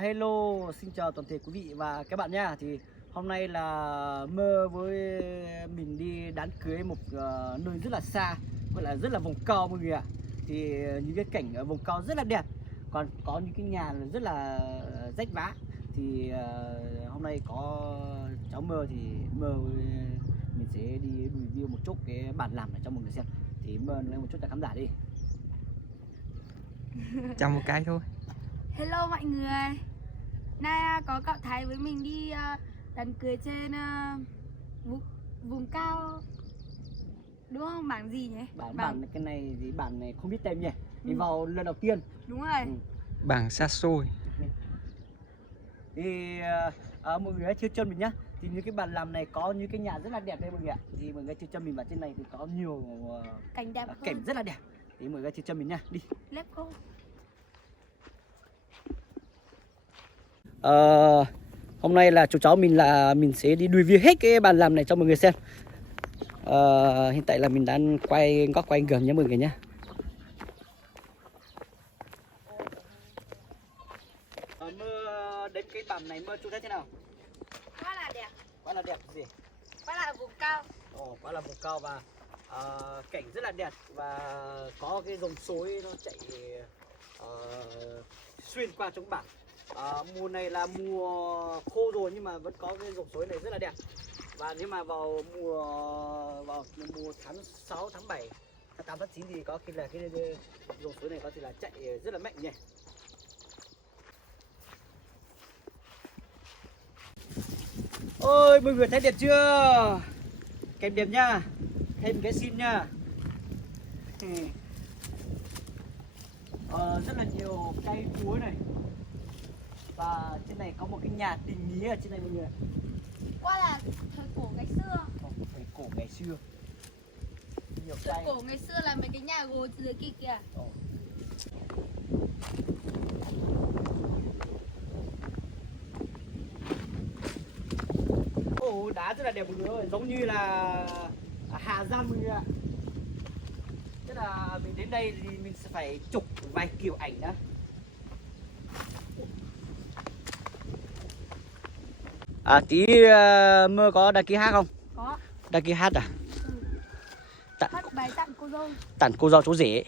Hello, xin chào toàn thể quý vị và các bạn nha. Thì hôm nay là Mơ với mình đi đám cưới một nơi rất là xa, gọi là rất là vùng cao mọi người ạ. Thì những cái cảnh ở vùng cao rất là đẹp, còn có những cái nhà rất là rách vá. Thì hôm nay có cháu Mơ thì Mơ mình sẽ đi review một chút cái bản làm này cho mọi người xem. Thì Mơ lên một chút cho khán giả đi. Chào một cái thôi. Hello mọi người. Nay có cậu Thái với mình đi đám cưới trên vùng cao. Đúng không? Bản gì nhỉ? Bản cái này thì bản này không biết tên nhỉ. Đi vào lần đầu tiên. Đúng rồi. Bảng xa xôi. Thì mọi người hãy theo chân mình nhá. Thì những cái bản làm này có những cái nhà rất là đẹp đây mọi người ạ. Thì mọi người theo chân mình vào trên này thì có nhiều Cảnh đẹp cảnh rất là đẹp. Thì mọi người theo chân mình nha. Đi. Let's go. Hôm nay là chú cháu mình sẽ đi review hết cái bàn làm này cho mọi người xem. Hiện tại là mình đang quay góc quay gần nhé mọi người nhé. Mơ đến cái bàn này Mơ chú thấy thế nào? Quá là đẹp. Quá là đẹp gì? Quá là vùng cao. Quá là vùng cao và cảnh rất là đẹp và có cái dòng suối nó chạy xuyên qua trong bản. Mùa này là mùa khô rồi nhưng mà vẫn có cái dòng suối này rất là đẹp. Và nếu mà vào mùa tháng 6, tháng 7, tháng 8, tháng 9 thì có khi là cái dòng suối này có thể là chạy rất là mạnh nhỉ. Ôi mọi người thấy đẹp chưa? Kèm đẹp nha. Thêm cái sim nha. Rất là nhiều cây chuối này. Và trên này có một cái nhà tình nghĩa ở trên này mọi người. Quá là thời cổ ngày xưa. Thời cổ ngày xưa. Nhiều Thời cây. cổ ngày xưa là mấy cái nhà gỗ dưới kia kìa. Đá rất là đẹp mọi người ơi, giống như là Hà Giang mọi người ạ. Tức là mình đến đây thì mình sẽ phải chụp vài kiểu ảnh đã. Tí Mơ có đăng ký hát không? Có. Đăng ký hát à? Hát bài tặng cô dâu. Tặng cô dâu chú rể.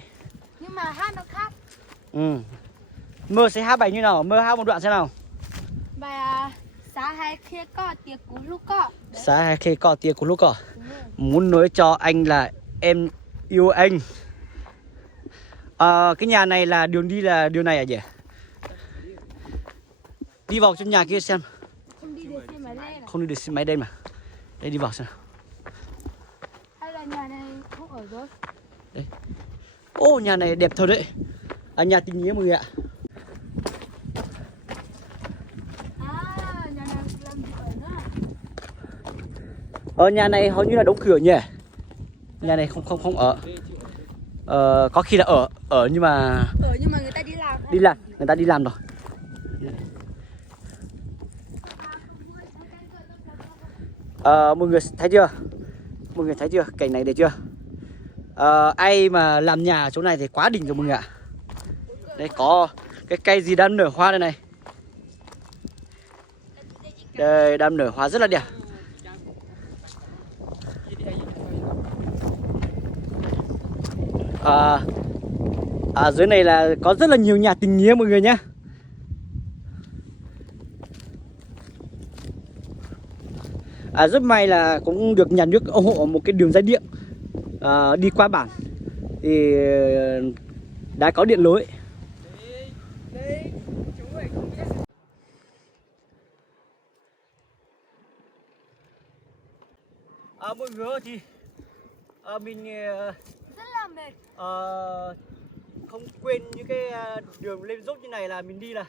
Nhưng mà hát nó khác. Mơ sẽ hát bài như nào? Mơ hát một đoạn xem nào. Bài Xã hai khê co tiệc cú lúc co. Xã hai khê co tiệc cú lúc co. Muốn nói cho anh là em yêu anh. Cái nhà này là đường đi là đường này à nhỉ? Đi vào trong nhà kia xem. Không đi được xe máy lên à? Không đi được xe máy đây mà. Đây đi vào xem. Hay là nhà này không ở rồi? Đây. Nhà này đẹp thật đấy. Nhà tình nghĩa mọi người ạ. Nhà này làm gì ở nữa? Nhà này hầu như là đóng cửa nhỉ. Nhà này không ở. Có khi là ở nhưng mà Người ta đi làm. Người ta đi làm rồi. Mọi người thấy chưa? Mọi người thấy chưa? Cảnh này đẹp chưa? Ai mà làm nhà ở chỗ này thì quá đỉnh rồi mọi người ạ. Đây có cái cây gì đang nở hoa đây này. Đây đang nở hoa rất là đẹp. Dưới này là có rất là nhiều nhà tình nghĩa mọi người nhé. Rất may là cũng được nhà nước ủng hộ một cái đường dây điện đi qua bản thì đã có điện lưới. Mọi người ơi thì mình Rất là mệt. không quên những cái đường lên dốc như này là mình đi là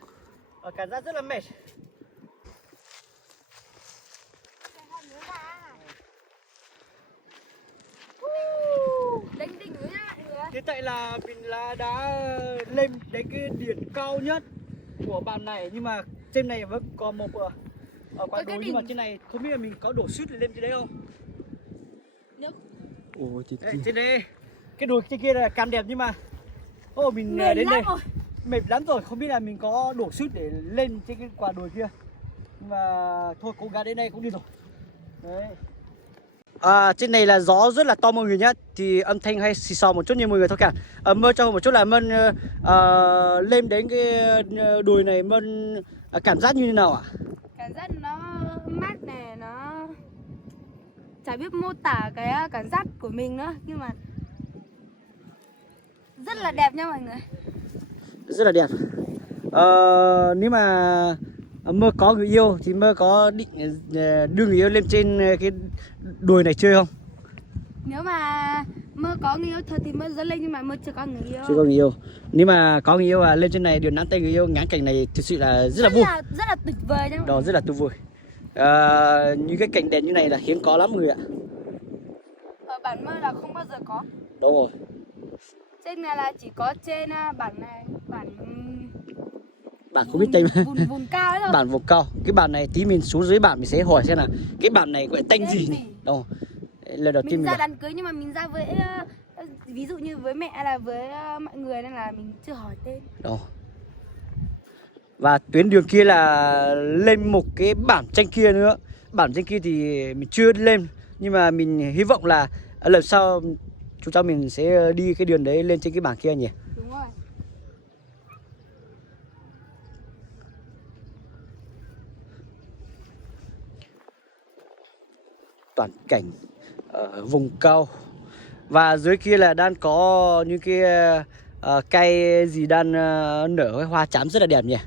cảm giác rất là mệt. Đỉnh nữa nha mọi người. Hiện tại là mình đã lên đến cái điểm cao nhất của bàn này, nhưng mà trên này vẫn còn một quả đồi, nhưng mà trên này không biết là mình có đổ suýt lên trên đấy không? Được. Trên đây cái đồi trên kia là càng đẹp nhưng mà mình đến đây rồi. mệt lắm rồi, không biết là mình có đủ sức để lên trên cái quả đồi kia. Nhưng mà thôi cố gắng đến đây cũng đi rồi. Đấy. Trên này là gió rất là to mọi người nhá. Thì âm thanh hay xì xò một chút như mọi người thôi cả. Mơ cho một chút là Mơn lên đến cái đồi này Mơn cảm giác như thế nào ạ? Cảm giác nó mát này, nó chả biết mô tả cái cảm giác của mình nữa, nhưng mà rất là đẹp nha mọi người. Rất là đẹp. Nếu mà Mơ có người yêu thì Mơ có định đưa người yêu lên trên cái đồi này chơi không? Nếu mà Mơ có người yêu thật thì Mơ dẫn lên, nhưng mà Mơ chưa có người yêu. Chưa có người yêu. Nếu mà có người yêu lên trên này, điều nắm tay người yêu ngắm cảnh này thực sự là rất là vui. Rất là tuyệt vời nha. Đó, rất là tuyệt vời. Những cái cảnh đẹp như này là hiếm có lắm mọi người ạ. Ở bản Mơ là không bao giờ có. Đúng rồi. Trên này là chỉ có trên bản này, Bạn không biết tên vùng cao ấy thôi. bản vùng cao. Cái bản này tí mình xuống dưới bản mình sẽ hỏi xem là cái bản này gọi tên gì nhỉ? Đâu. Lần đầu tiên Mình mình ra bảo. đám cưới nhưng mà mình ra với ví dụ như với mẹ hay là với mọi người, nên là mình chưa hỏi tên. Đâu. Và tuyến đường kia là lên một cái bản tranh kia nữa. Bản tranh kia thì mình chưa lên, nhưng mà mình hy vọng là lần sau chú cháu mình sẽ đi cái đường đấy lên trên cái bản kia nhỉ. Đúng rồi. Toàn cảnh ở vùng cao. Và dưới kia là đang có những cái cây gì đang nở cái hoa chám rất là đẹp nhỉ.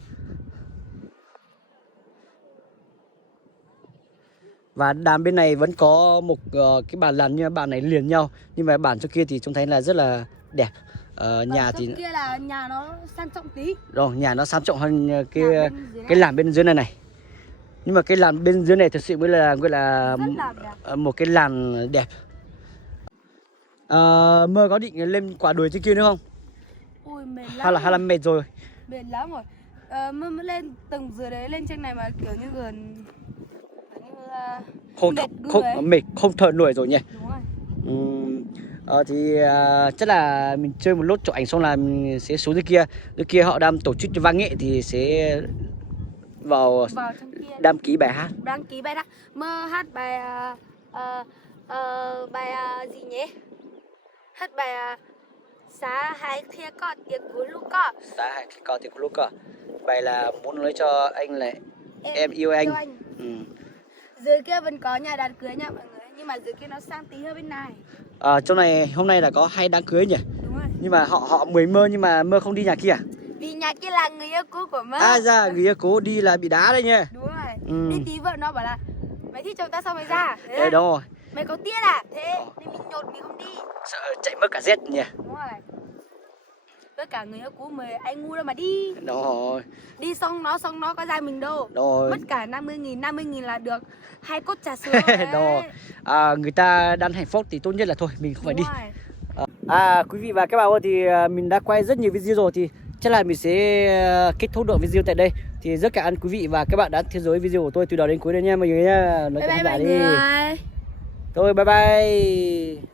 Và đám bên này vẫn có một cái bản làn như bản này liền nhau, nhưng mà bản trước kia thì trông thấy là rất là đẹp. Nhà thì kia là nhà nó sang trọng tí. rồi, nhà nó sang trọng hơn cái Cái làn bên dưới này. Nhưng mà cái làn bên dưới này thực sự mới là gọi là một cái làn đẹp. Mơ có định lên quả đồi trên kia nữa không? Ôi mệt lắm. Hay là mệt rồi? Mệt lắm rồi. Mơ mới lên tầng dưới đấy, lên trên này mà kiểu như gần mệt không thở nổi rồi nhỉ. Đúng rồi. Thì chắc là mình chơi một lúc chụp ảnh xong là mình sẽ xuống dưới kia. Dưới kia họ đang tổ chức văn nghệ thì sẽ vào trong kia đăng ký bài hát. Đăng ký bài hát. Mơ hát bài gì nhỉ? Hát bài Xá hai thia có tiếng của lúc có. Xá hai thia có tiếng của lúc có. Bài là muốn nói cho anh là em yêu anh. Dưới kia vẫn có nhà đám cưới nha mọi người, nhưng mà dưới kia nó sang tí hơn bên này. Chỗ này hôm nay là có 2 đám cưới nhỉ? Đúng rồi. Nhưng mà họ mời Mơ, nhưng mà Mơ không đi nhà kia à? Vì nhà kia là người yêu cũ của Mơ. Ra người yêu cũ đi là bị đá đấy nha. Đúng rồi. Đi tí vợ nó bảo là mày thích chồng ta sao mày ra? Đấy đúng rồi. Mày có tiếc à? Thế nên mình nhột mình không đi. Sợ chạy mất cả dép nhỉ? Đúng rồi. Với cả người yêu cũ mời anh ngu đâu mà đi. Đúng rồi. Đi xong nó có ra mình đâu. Đúng rồi. Mất cả 50.000 là được 2 cốt trà sữa. Đúng rồi. Người ta đang hạnh phúc thì tốt nhất là thôi mình không phải đi. Quý vị và các bạn ơi, thì mình đã quay rất nhiều video rồi, thì chắc là mình sẽ kết thúc đoạn video tại đây. Thì rất cảm ơn quý vị và các bạn đã theo dõi video của tôi từ đầu đến cuối đây nha mọi người nha. Nói bye bye mọi đi. người. Thôi bye bye.